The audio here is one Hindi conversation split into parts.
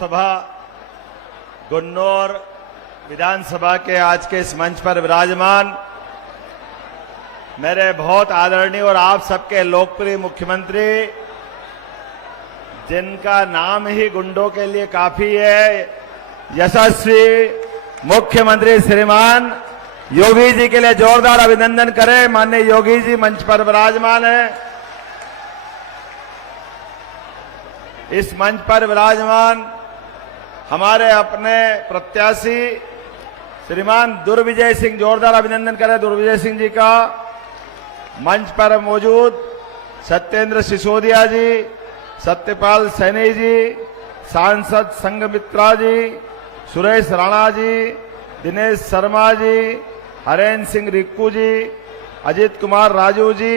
लोकसभा गुन्नौर विधानसभा के आज के इस मंच पर विराजमान मेरे बहुत आदरणीय और आप सबके लोकप्रिय मुख्यमंत्री, जिनका नाम ही गुंडों के लिए काफी है, यशस्वी मुख्यमंत्री श्रीमान योगी जी के लिए जोरदार अभिनंदन करें। माननीय योगी जी मंच पर विराजमान है। इस मंच पर विराजमान हमारे अपने प्रत्याशी श्रीमान दुर्विजय सिंह, जोरदार अभिनंदन करें दुर्विजय सिंह जी का। मंच पर मौजूद सत्येंद्र सिसोदिया जी, सत्यपाल सैनी जी, सांसद संघमित्रा जी, सुरेश राणा जी, दिनेश शर्मा जी, हरेंद्र सिंह रिक्कू जी, अजित कुमार राजू जी,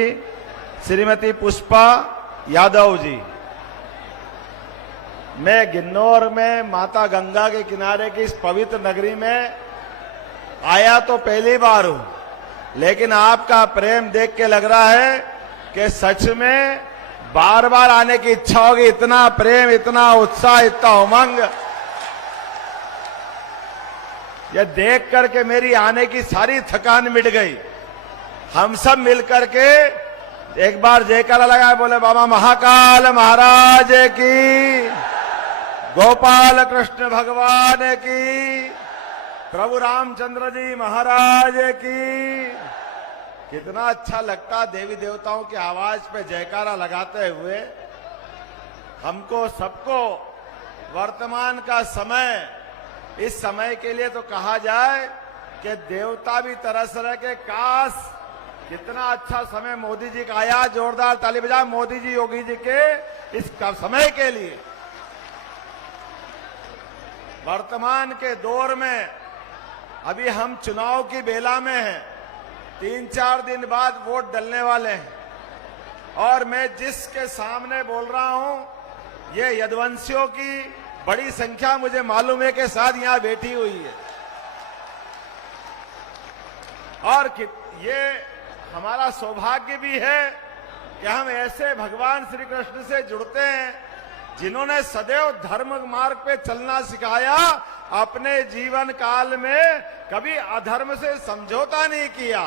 श्रीमती पुष्पा यादव जी। मैं गिन्नौर में माता गंगा के किनारे की इस पवित्र नगरी में आया तो पहली बार हूं, लेकिन आपका प्रेम देख के लग रहा है कि सच में बार बार आने की इच्छा होगी। इतना प्रेम, इतना उत्साह, इतना उमंग, यह देख करके मेरी आने की सारी थकान मिट गई। हम सब मिलकर के एक बार जयकारा लगाए, बोले बाबा महाकाल महाराज की, गोपाल कृष्ण भगवान की, प्रभु रामचंद्र जी महाराज की। कितना अच्छा लगता देवी देवताओं की आवाज पे जयकारा लगाते हुए। हमको सबको वर्तमान का समय, इस समय के लिए तो कहा जाए कि देवता भी तरस रहे के काश कितना अच्छा समय मोदी जी का आया। जोरदार ताली बजाए मोदी जी, योगी जी के इस समय के लिए। वर्तमान के दौर में अभी हम चुनाव की बेला में हैं, 3-4 दिन बाद वोट डलने वाले हैं और मैं जिसके सामने बोल रहा हूं, ये यदुवंशियों की बड़ी संख्या मुझे मालूम है के साथ यहां बैठी हुई है। और ये हमारा सौभाग्य भी है कि हम ऐसे भगवान श्री कृष्ण से जुड़ते हैं जिन्होंने सदैव धर्म मार्ग पे चलना सिखाया। अपने जीवन काल में कभी अधर्म से समझौता नहीं किया,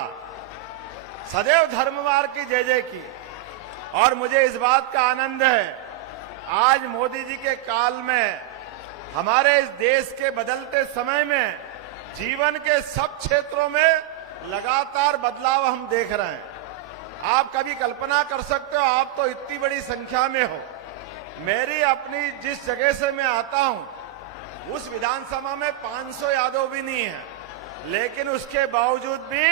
सदैव धर्म मार्ग की जय जय की। और मुझे इस बात का आनंद है, आज मोदी जी के काल में हमारे इस देश के बदलते समय में जीवन के सब क्षेत्रों में लगातार बदलाव हम देख रहे हैं। आप कभी कल्पना कर सकते हो, आप तो इतनी बड़ी संख्या में हो। मेरी अपनी जिस जगह से मैं आता हूं उस विधानसभा में 500 यादव भी नहीं है, लेकिन उसके बावजूद भी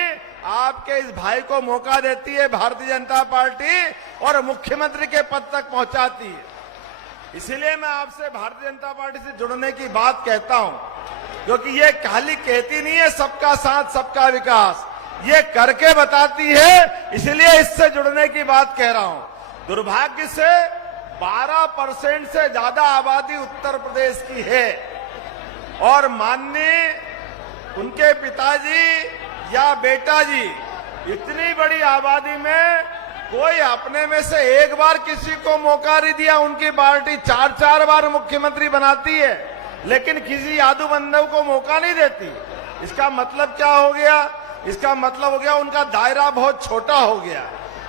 आपके इस भाई को मौका देती है भारतीय जनता पार्टी और मुख्यमंत्री के पद तक पहुंचाती है। इसीलिए मैं आपसे भारतीय जनता पार्टी से जुड़ने की बात कहता हूं, क्योंकि ये खाली कहती नहीं है सबका साथ सबका विकास, ये करके बताती है। इसलिए इससे जुड़ने की बात कह रहा हूं। दुर्भाग्य से 12% से ज्यादा आबादी उत्तर प्रदेश की है और माननीय उनके पिताजी या बेटा जी, इतनी बड़ी आबादी में कोई अपने में से एक बार किसी को मौका नहीं दिया। उनकी पार्टी 4-4 बार मुख्यमंत्री बनाती है, लेकिन किसी यादव बंधु को मौका नहीं देती। इसका मतलब क्या हो गया? इसका मतलब हो गया उनका दायरा बहुत छोटा हो गया।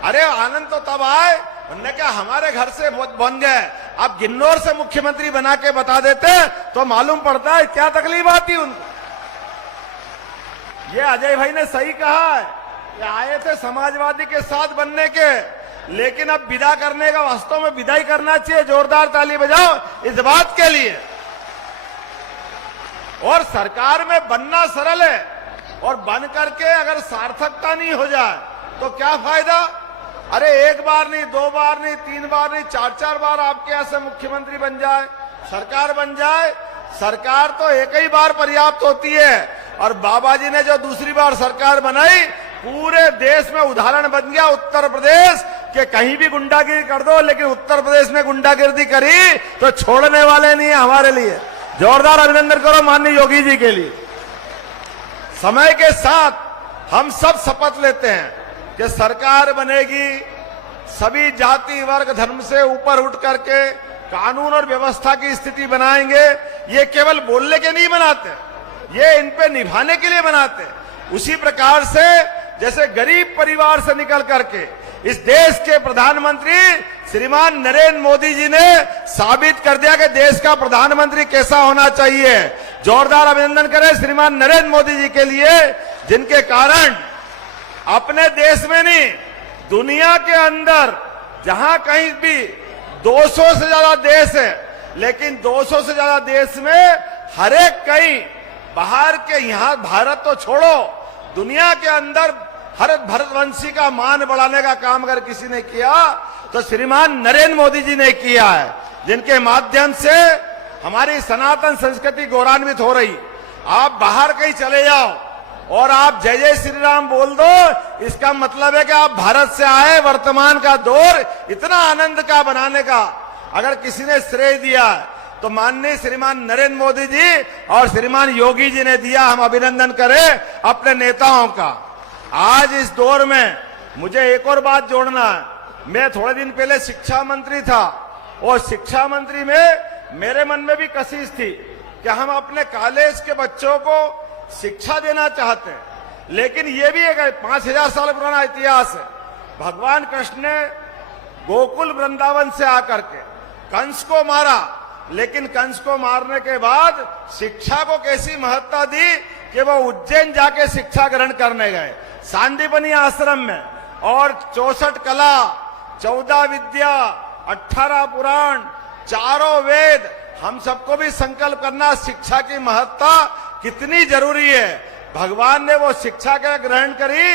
अरे आनंद तो तब आए, उन्होंने कहा हमारे घर से बन गए, अब गिन्नौर से मुख्यमंत्री बना के बता देते तो मालूम पड़ता है क्या तकलीफ आती उनको। ये अजय भाई ने सही कहा है कि आए थे समाजवादी के साथ बनने के, लेकिन अब विदा करने का, वास्तव में विदाई करना चाहिए। जोरदार ताली बजाओ इस बात के लिए। और सरकार में बनना सरल है, और बन करके अगर सार्थकता नहीं हो जाए तो क्या फायदा? अरे एक बार नहीं, 2 बार नहीं, 3 बार नहीं, 4-4 बार आपके यहां से मुख्यमंत्री बन जाए, सरकार बन जाए। सरकार तो एक ही बार पर्याप्त होती है। और बाबा जी ने जो दूसरी बार सरकार बनाई, पूरे देश में उदाहरण बन गया उत्तर प्रदेश के। कहीं भी गुंडागिरी कर दो, लेकिन उत्तर प्रदेश में गुंडागिरी करी तो छोड़ने वाले नहीं है हमारे लिए। जोरदार अभिनंदन करो माननीय योगी जी के लिए। समय के साथ हम सब शपथ लेते हैं कि सरकार बनेगी, सभी जाति वर्ग धर्म से ऊपर उठ करके कानून और व्यवस्था की स्थिति बनाएंगे, ये केवल बोलने के नहीं बनाते, ये इन पे निभाने के लिए बनाते। उसी प्रकार से जैसे गरीब परिवार से निकल करके इस देश के प्रधानमंत्री श्रीमान नरेंद्र मोदी जी ने साबित कर दिया कि देश का प्रधानमंत्री कैसा होना चाहिए। जोरदार अभिनंदन करें श्रीमान नरेंद्र मोदी जी के लिए, जिनके कारण अपने देश में नहीं, दुनिया के अंदर जहां कहीं भी 200 से ज्यादा देश है, लेकिन 200 से ज्यादा देश में हर एक कहीं बाहर के, यहां भारत तो छोड़ो, दुनिया के अंदर भारतवंशी का मान बढ़ाने का काम अगर किसी ने किया तो श्रीमान नरेंद्र मोदी जी ने किया है, जिनके माध्यम से हमारी सनातन संस्कृति गौरवान्वित हो रही। आप बाहर कहीं चले जाओ और आप जय जय श्री राम बोल दो, इसका मतलब है कि आप भारत से आए। वर्तमान का दौर इतना आनंद का बनाने का अगर किसी ने श्रेय दिया तो माननीय श्रीमान नरेंद्र मोदी जी और श्रीमान योगी जी ने दिया। हम अभिनंदन करें अपने नेताओं का। आज इस दौर में मुझे एक और बात जोड़ना है। मैं थोड़े दिन पहले शिक्षा मंत्री था और शिक्षा मंत्री में मेरे मन में भी कशिश थी कि हम अपने कॉलेज के बच्चों को शिक्षा देना चाहते हैं, लेकिन ये भी एक 5000 साल पुराना इतिहास है। भगवान कृष्ण ने गोकुल वृंदावन से आकर के कंस को मारा, लेकिन कंस को मारने के बाद शिक्षा को कैसी महत्ता दी कि वो उज्जैन जाके शिक्षा ग्रहण करने गए सांदीपनी आश्रम में, और 64 कला, 14 विद्या, 18 पुराण, 4 वेद, हम सबको भी संकल्प करना शिक्षा की महत्ता कितनी जरूरी है। भगवान ने वो शिक्षा का ग्रहण करी,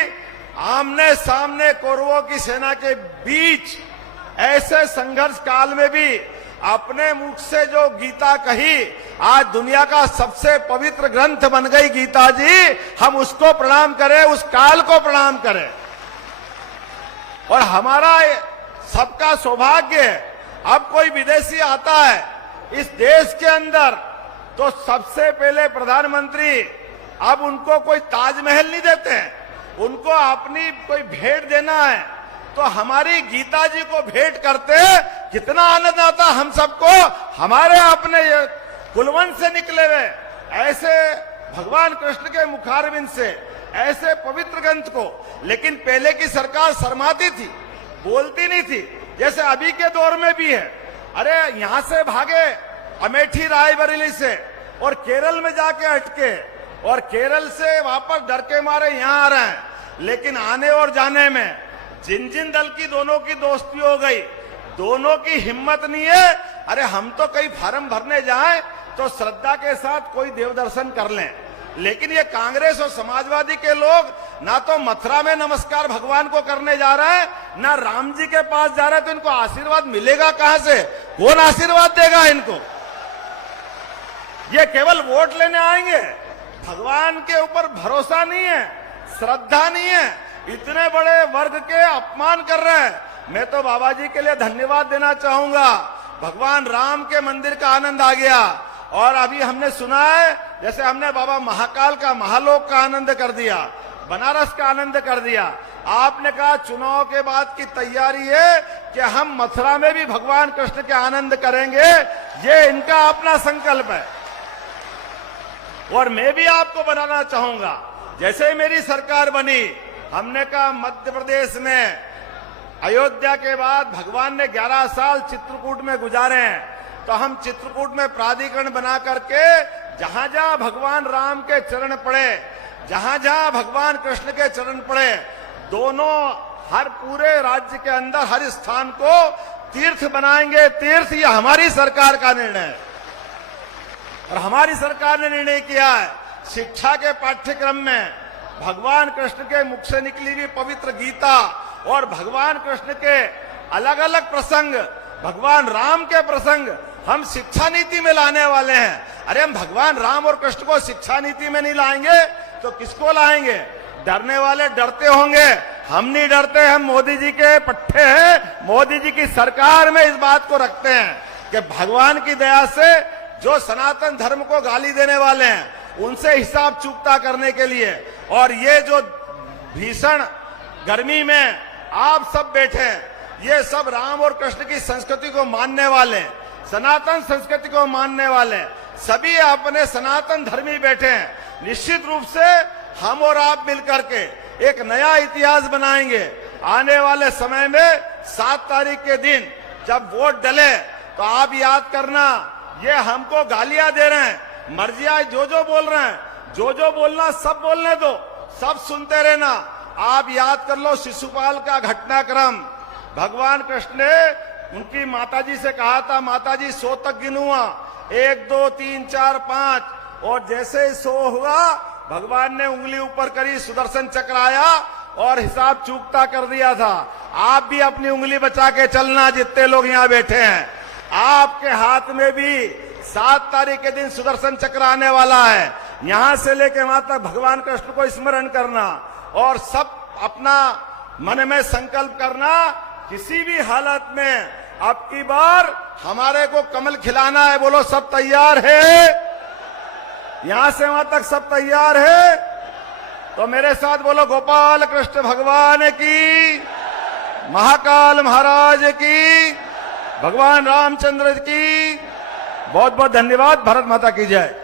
आमने सामने कौरवों की सेना के बीच ऐसे संघर्ष काल में भी अपने मुख से जो गीता कही, आज दुनिया का सबसे पवित्र ग्रंथ बन गई गीता जी। हम उसको प्रणाम करें, उस काल को प्रणाम करें। और हमारा सबका सौभाग्य है, अब कोई विदेशी आता है इस देश के अंदर तो सबसे पहले प्रधानमंत्री अब उनको कोई ताजमहल नहीं देते हैं, उनको अपनी कोई भेंट देना है तो हमारी गीता जी को भेंट करते। कितना आनंद आता हम सबको, हमारे अपने कुलवंश से निकले हुए ऐसे भगवान कृष्ण के मुखारविंद से ऐसे पवित्र ग्रंथ को। लेकिन पहले की सरकार शर्माती थी, बोलती नहीं थी, जैसे अभी के दौर में भी है। अरे यहां से भागे अमेठी रायबरेली से और केरल में जाके अटके, और केरल से वापस डर के मारे यहां आ रहे हैं। लेकिन आने और जाने में जिन जिन दल की दोनों की दोस्ती हो गई, दोनों की हिम्मत नहीं है। अरे हम तो कई फार्म भरने जाएं तो श्रद्धा के साथ कोई देव दर्शन कर लें, लेकिन ये कांग्रेस और समाजवादी के लोग ना तो मथुरा में नमस्कार भगवान को करने जा रहे हैं, ना राम जी के पास जा रहे हैं, तो इनको आशीर्वाद मिलेगा कहां से? कौन आशीर्वाद देगा इनको? ये केवल वोट लेने आएंगे, भगवान के ऊपर भरोसा नहीं है, श्रद्धा नहीं है, इतने बड़े वर्ग के अपमान कर रहे हैं। मैं तो बाबा जी के लिए धन्यवाद देना चाहूंगा। भगवान राम के मंदिर का आनंद आ गया, और अभी हमने सुना है जैसे हमने बाबा महाकाल का, महालोक का आनंद कर दिया, बनारस का आनंद कर दिया। आपने कहा चुनाव के बाद की तैयारी है कि हम मथुरा में भी भगवान कृष्ण के आनंद करेंगे, ये इनका अपना संकल्प है। और मैं भी आपको बनाना चाहूंगा, जैसे मेरी सरकार बनी, हमने कहा मध्य प्रदेश में अयोध्या के बाद भगवान ने 11 साल चित्रकूट में गुजारे हैं, तो हम चित्रकूट में प्राधिकरण बना करके जहां जहां भगवान राम के चरण पड़े, जहां जहां भगवान कृष्ण के चरण पड़े, दोनों हर पूरे राज्य के अंदर हर स्थान को तीर्थ बनाएंगे। तीर्थ ये हमारी सरकार का निर्णय है, और हमारी सरकार ने निर्णय किया है शिक्षा के पाठ्यक्रम में भगवान कृष्ण के मुख से निकली हुई पवित्र गीता और भगवान कृष्ण के अलग अलग प्रसंग, भगवान राम के प्रसंग हम शिक्षा नीति में लाने वाले हैं। अरे हम भगवान राम और कृष्ण को शिक्षा नीति में नहीं लाएंगे तो किसको लाएंगे? डरने वाले डरते होंगे, हम नहीं डरते, हम मोदी जी के पट्टे हैं। मोदी जी की सरकार में इस बात को रखते हैं कि भगवान की दया से जो सनातन धर्म को गाली देने वाले हैं उनसे हिसाब चुकता करने के लिए, और ये जो भीषण गर्मी में आप सब बैठे हैं, ये सब राम और कृष्ण की संस्कृति को मानने वाले, सनातन संस्कृति को मानने वाले सभी अपने सनातन धर्मी बैठे हैं। निश्चित रूप से हम और आप मिलकर के एक नया इतिहास बनाएंगे। आने वाले समय में 7 तारीख के दिन जब वोट डले तो आप याद करना, ये हमको गालियां दे रहे हैं, मर्जियां जो बोल रहे हैं, जो बोलना सब बोलने दो, सब सुनते रहना। आप याद कर लो शिशुपाल का घटनाक्रम। भगवान कृष्ण ने उनकी माताजी से कहा था, माताजी 100 तक गिनूंगा, 1 2 3 4 5, और जैसे ही 100 हुआ भगवान ने उंगली ऊपर करी, सुदर्शन चक्र आया और हिसाब चूकता कर दिया था। आप भी अपनी उंगली बचा के चलना, जितने लोग यहाँ बैठे हैं। आपके हाथ में भी 7 तारीख के दिन सुदर्शन चक्र आने वाला है। यहां से लेके वहां तक भगवान कृष्ण को स्मरण करना और सब अपना मन में संकल्प करना, किसी भी हालत में अब की बार हमारे को कमल खिलाना है। बोलो सब तैयार है? यहां से वहां तक सब तैयार है? तो मेरे साथ बोलो गोपाल कृष्ण भगवान की, महाकाल महाराज की, भगवान रामचंद्र की बहुत बहुत धन्यवाद। भारत माता की जय।